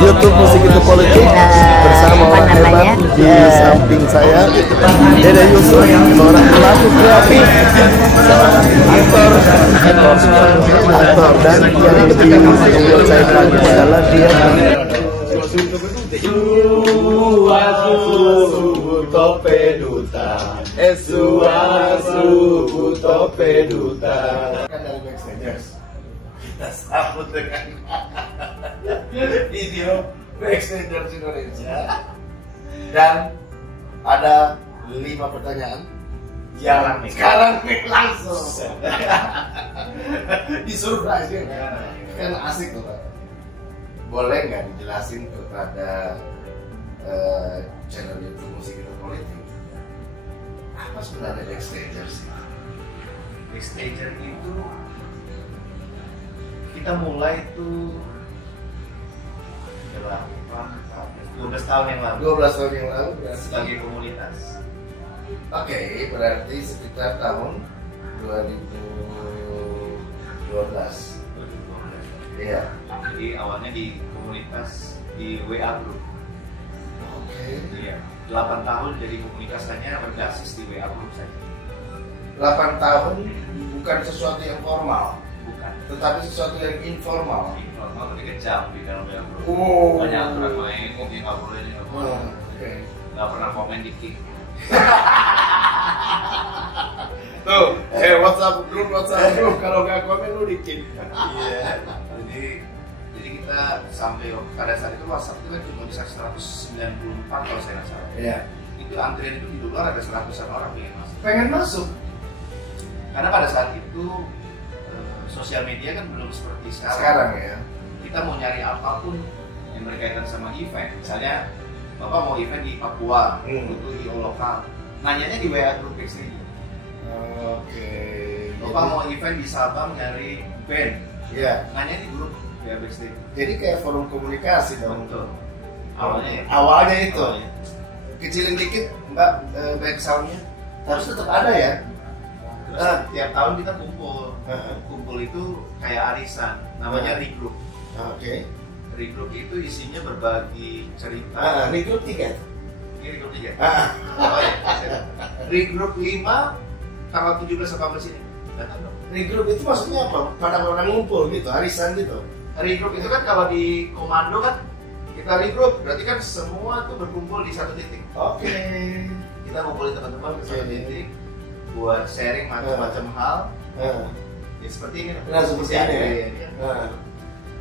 YouTube Musik Itu Politik bersama orang hebat di samping saya, Dede Yusuf, seorang pelaku kreatif, aktor, dan yang lebih membuat saya kaget adalah dia dari Backstagers. Kita sambut dengan video Backstagers Indonesia, dan ada 5 pertanyaan yang sekarang nih langsung disuruh aja kan, asik tuh Pak. Boleh nggak dijelasin kepada channel YouTube Musik Itu Politik apa sebenarnya Backstagers? Backstager itu kita mulai tuh berapa 12 tahun yang lalu. 12 tahun yang lalu berarti sebagai komunitas. Oke, berarti sekitar tahun 2012. Iya. Jadi awalnya di komunitas di WA Group. Oke. Iya. 8 tahun jadi komunitas hanya berbasis di WA Group saja. 8 tahun bukan sesuatu yang formal, Bukan. tetapi sesuatu yang informal. Informal tapi kejam di dalam WA Group. Oh. Banyak aturan main, ini nggak boleh, ini nggak boleh. Oke. Nggak pernah komen di kick. Tuh, WhatsApp group kalau nggak komen lu dikit. Iya. Jadi kita sampai pada saat itu WhatsApp itu kan cuma bisa 194 kalau saya nggak salah. Iya. Itu antrian itu di luar ada 100-an orang pengen masuk. Pengen masuk. Karena pada saat itu sosial media kan belum seperti sekarang. Sekarang ya. Kita mau nyari apapun yang berkaitan sama event. Misalnya Bapak mau event di Papua, butuh di lokal. Nanyanya di WA Group Backstage. Oke. Bapak mau event di Sabang nyari band. Iya. Nanya di grup WA Backstage. Jadi kayak forum komunikasi dong. Betul. Awalnya ya. Awalnya itu. Awalnya. Kecilin dikit Mbak, back soundnya harus tetap ada ya. Terus tiap tahun kita kumpul. Kumpul itu kayak arisan, namanya regroup. Oke. Regroup itu isinya berbagi cerita. Regroup 3. Ini regroup 3. Oh ya. Regroup 5 tanggal 17-18 ini. Datang dong. Regroup itu maksudnya apa? Pada orang ngumpul gitu, arisan gitu. Regroup itu kan kalau di komando kan kita regroup, berarti kan semua tuh berkumpul di satu titik. Oke. Kita ngumpulin teman-teman ke satu titik buat sharing macam-macam hal. Ya seperti ini. Nah, seperti ini.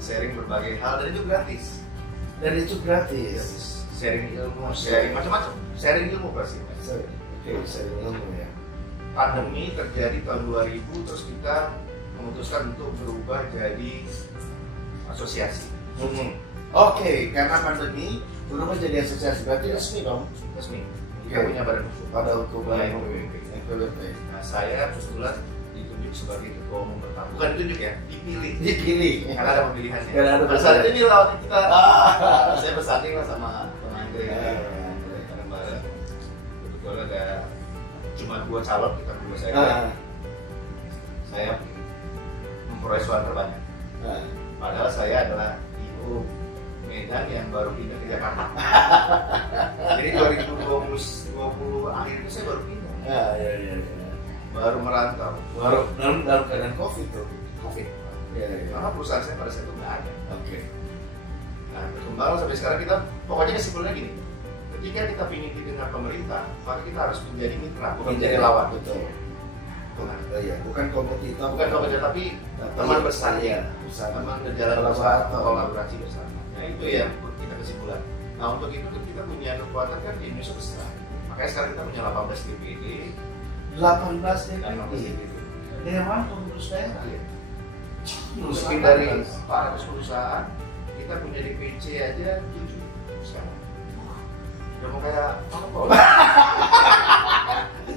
Sharing berbagai hal dan itu gratis. Dan itu gratis. Sharing ilmu, sharing macam-macam. Sharing ilmu pasti. Oke, sharing ilmu ya. Pandemi terjadi tahun 2000, terus kita memutuskan untuk berubah jadi asosiasi. Oke, karena pandemi berubah jadi asosiasi, berarti resmi dong. Resmi. Kita punya badan hukum. Pada hukum lain. Nah, saya kebetulan ditunjuk sebagai ketua umum pertama. Bukan ditunjuk ya, dipilih. Dipilih. Karena ada pemilihannya. Karena ada pada saat pemilihan. ini lawan kita. Saya bersanding lah sama Bang Andre. Bareng-bareng. Kebetulan ada cuma 2 calon, kita berdua saya memperoleh suara terbanyak. Padahal saya adalah IO Medan yang baru pindah ke Jakarta. Jadi 2020 akhir itu saya baru pindah. Ya. Baru merantau. Baru dalam keadaan COVID tuh. COVID. Ya. Karena perusahaan saya pada saat itu nggak ada. Oke. Nah, berkembang sampai sekarang kita, pokoknya kesimpulannya gini. Ketika kita ingin didengar pemerintah, maka kita harus menjadi mitra, bukan menjadi lawan. Betul. Bukan. Iya, bukan kompetitor. Bukan kompetitor, tapi teman bersanding, teman berjalan bersama, kolaborasi bersama. Nah itu ya kita kesimpulan. Nah untuk itu kita punya kekuatan kan di Indonesia besar. Makanya sekarang kita punya 18 DPD. 18 DPD. Dewan Pengurus Daerah. Mungkin dari 400 perusahaan, kita punya DPC aja 7 sekarang. Udah mau kayak apa?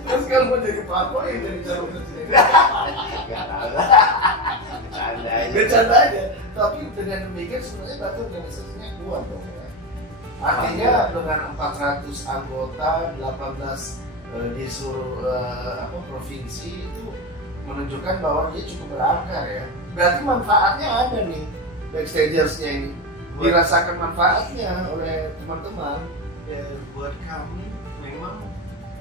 Terus kalau mau jadi parpol ya jadi calon presiden. Bercanda aja. Tapi dengan demikian sebenarnya berarti organisasinya kuat dong ya. Artinya dengan 400 anggota, 18 di seluruh provinsi itu menunjukkan bahwa dia cukup berakar ya. Berarti manfaatnya ada nih backstagersnya ini. dirasakan manfaatnya oleh teman-teman. Ya, buat kami memang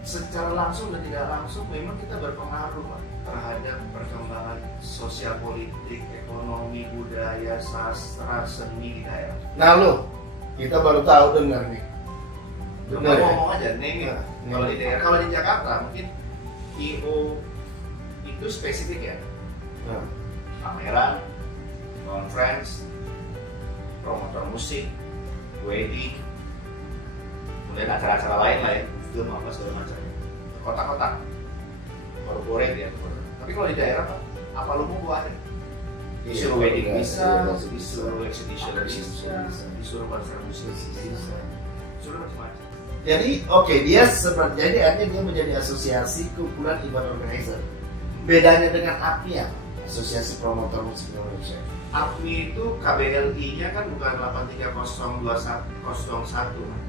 secara langsung dan tidak langsung memang kita berpengaruh Pak, terhadap perkembangan sosial politik, ekonomi, budaya, sastra, seni di daerah. Nah lo, kita baru tahu dengar nih. Dengar ya? Ngomong aja nih, Nah, kalau di daerah, kalau di Jakarta mungkin IO itu spesifik ya. Nah. Pameran, conference, promotor musik, wedding, kemudian acara-acara lain lah ya, film apa segala macam. Kotak-kotak, corporate ya. Tapi kalau di daerah Pak, apa lu mau ada? Disuruh wedding bisa, disuruh exhibition bisa, disuruh konser musik bisa, disuruh macam-macam. Jadi dia artinya dia menjadi asosiasi kumpulan event organizer. Bedanya dengan API ya, Asosiasi Promotor Musik Indonesia. APMI itu KBLI-nya kan bukan 83021,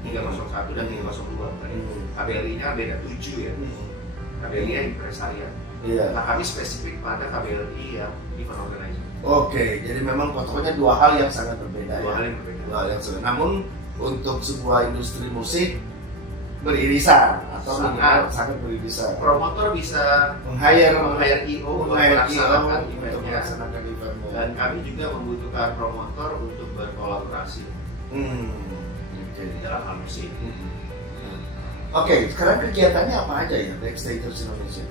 301 dan 302. KBLI-nya beda 7 ya. KBLI-nya impresariat. Iya. Nah, kami spesifik pada KBLI yang event organizer. Oke, jadi memang pokoknya dua hal yang sangat berbeda. Dua hal yang berbeda. Dua hal yang berbeda. Namun untuk sebuah industri musik beririsan atau sangat beririsan. Promotor bisa meng-hire IO untuk melaksanakan eventnya. Dan Dan kami juga membutuhkan promotor untuk berkolaborasi dalam hal musik. Oke, sekarang kegiatannya apa aja ya Backstagers Indonesia?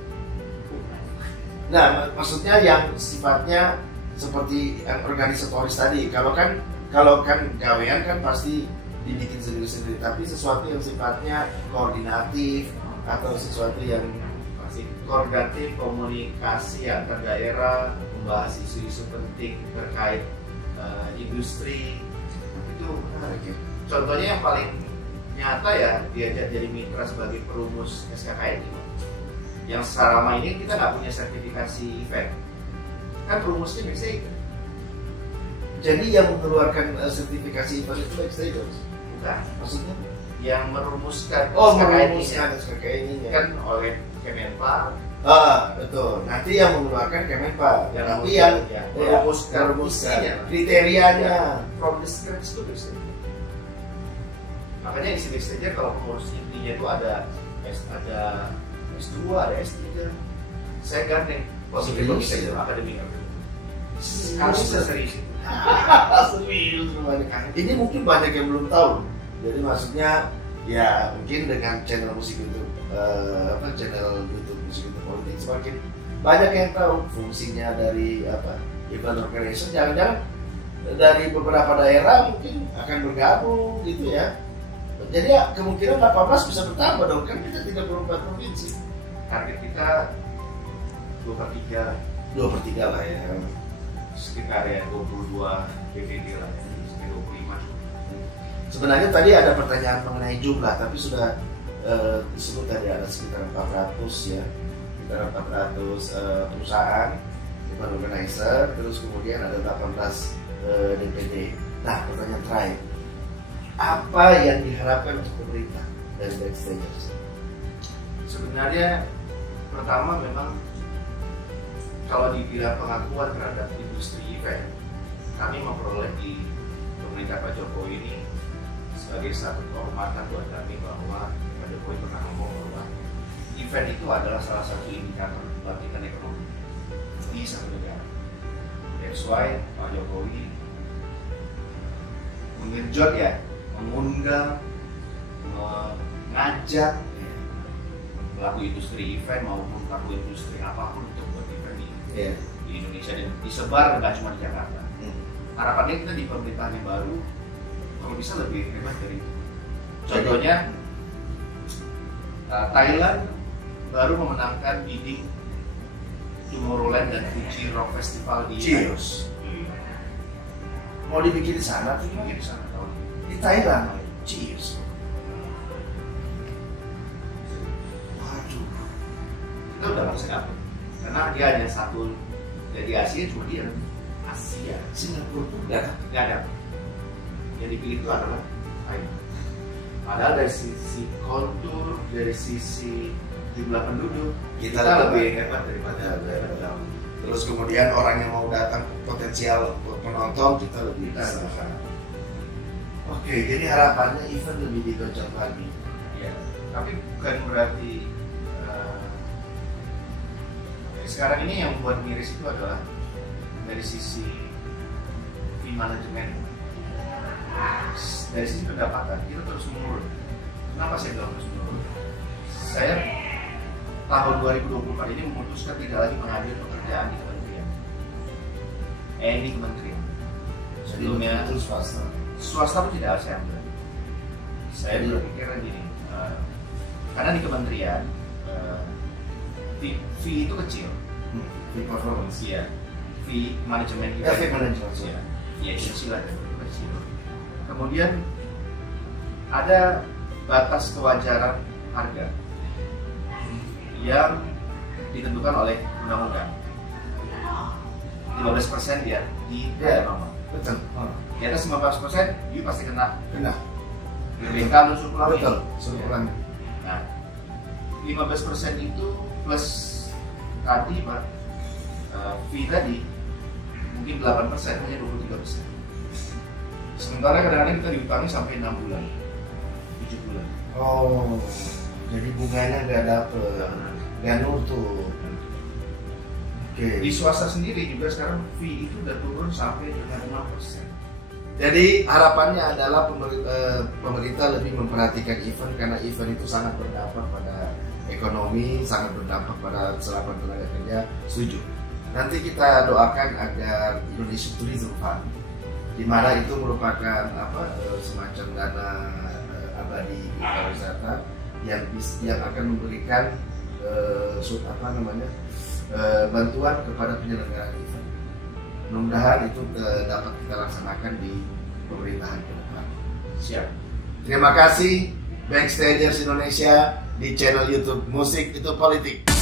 Nah, maksudnya yang sifatnya seperti yang organisatoris tadi. Kalau kan gawean kan pasti dibikin sendiri-sendiri, tapi sesuatu yang sifatnya koordinatif atau sesuatu yang Pasti koordinatif, komunikasi antar daerah, membahas isu-isu penting terkait industri itu menarik ya. Contohnya yang paling nyata ya diajak jadi mitra sebagai perumus SKKN yang selama ini kita nggak punya sertifikasi event, kan perumusnya biasanya itu. Jadi yang mengeluarkan sertifikasi event itu Backstagers. Bukan, Maksudnya? yang merumuskan merumuskan SKKN SKKN-nya kan oleh Kemenpa. Betul. Nanti yang mengeluarkan Kemenpa. Tapi yang merumuskan kriterianya from the scratch itu biasanya. Makanya isi backstager kalau pengurus intinya itu ada S2, ada S3. Saya gandeng posisi backstager akademik. Harus serius. Serius banyak. Ini mungkin banyak yang belum tahu. Jadi maksudnya ya mungkin dengan channel musik YouTube, channel YouTube musik YouTube politik semakin banyak yang tahu fungsinya dari event organizer. Jangan-jangan dari beberapa daerah mungkin akan bergabung gitu ya. Jadi ya kemungkinan 18 bisa bertambah dong, kan kita 34 provinsi. Target kita 2/3 lah ya. Sekitar ya 22 DVD lah ya, sekitar 25. Sebenarnya tadi ada pertanyaan mengenai jumlah, tapi sudah disebut tadi ada sekitar 400 ya, sekitar 400 perusahaan, event organizer, terus kemudian ada 18 DPD. Nah, pertanyaan terakhir, apa yang diharapkan untuk pemerintah dari Backstagers? Sebenarnya pertama memang kalau dibilang pengakuan terhadap industri event, kami memperoleh di pemerintah Pak Jokowi ini sebagai satu kehormatan buat kami bahwa Pak Jokowi pernah ngomong bahwa event itu adalah salah satu indikator kebangkitan ekonomi di satu negara. That's why Pak Jokowi mengenjot ya, mengundang, mengajak pelaku industri event maupun pelaku industri apapun untuk buat event di Indonesia dan disebar nggak cuma di Jakarta. Harapannya kita di pemerintahan yang baru kalau bisa lebih hebat dari itu. Contohnya Thailand baru memenangkan bidding Tomorrowland dan Fuji Rock Festival di Cheers. Mau dibikin di sana? Dibikin di sana tahun di Thailand. Cheers. Waduh, kita udah nggak bisa dapet karena dia hanya satu dari Asia, cuma dia Asia. Singapura pun nggak ada. Yang dipilih itu adalah Thailand. Padahal dari sisi kontur, dari sisi jumlah penduduk kita lebih hebat daripada Thailand. Terus kemudian orang yang mau datang potensial penonton kita lebih besar. Oke, jadi harapannya event lebih digenjot lagi. Ya, tapi bukan berarti sekarang ini yang membuat miris itu adalah dari sisi fee manajemen, dari sisi pendapatan kita terus menurun. Kenapa saya bilang terus menurun? Saya tahun 2024 ini memutuskan tidak lagi mengambil pekerjaan di kementerian. Ini kementerian. Sebelumnya itu swasta pun tidak saya ambil. Saya berpikir gini, karena di kementerian fee itu kecil. Fee performance. Iya. Fee manajemen kita. Fee manajemen. Iya. Ya kecil lah, itu kecil. Kemudian ada batas kewajaran harga yang ditentukan oleh undang-undang. 15% ya di normal. Betul. Di atas 15% you pasti kena. Kena. BPK lu suruh pulang. Betul. Suruh pulang. Nah, 15% itu plus tadi Pak, fee tadi mungkin 8%, hanya 23%. Sementara kadang-kadang kita diutangi sampai 6 bulan, 7 bulan. Oh, jadi bunganya nggak dapet, nggak nutup. Di swasta sendiri juga sekarang fee itu udah turun sampai dengan 5%. Jadi harapannya adalah pemerintah lebih memperhatikan event, karena event itu sangat berdampak pada ekonomi, sangat berdampak pada serapan tenaga kerja. Setuju. Nanti kita doakan agar Indonesia Tourism Fund, di mana itu merupakan semacam dana abadi pariwisata yang akan memberikan bantuan kepada penyelenggara event. Mudah-mudahan itu dapat kita laksanakan di pemerintahan ke depan. Siap. Terima kasih Backstagers Indonesia di channel YouTube Musik Itu Politik.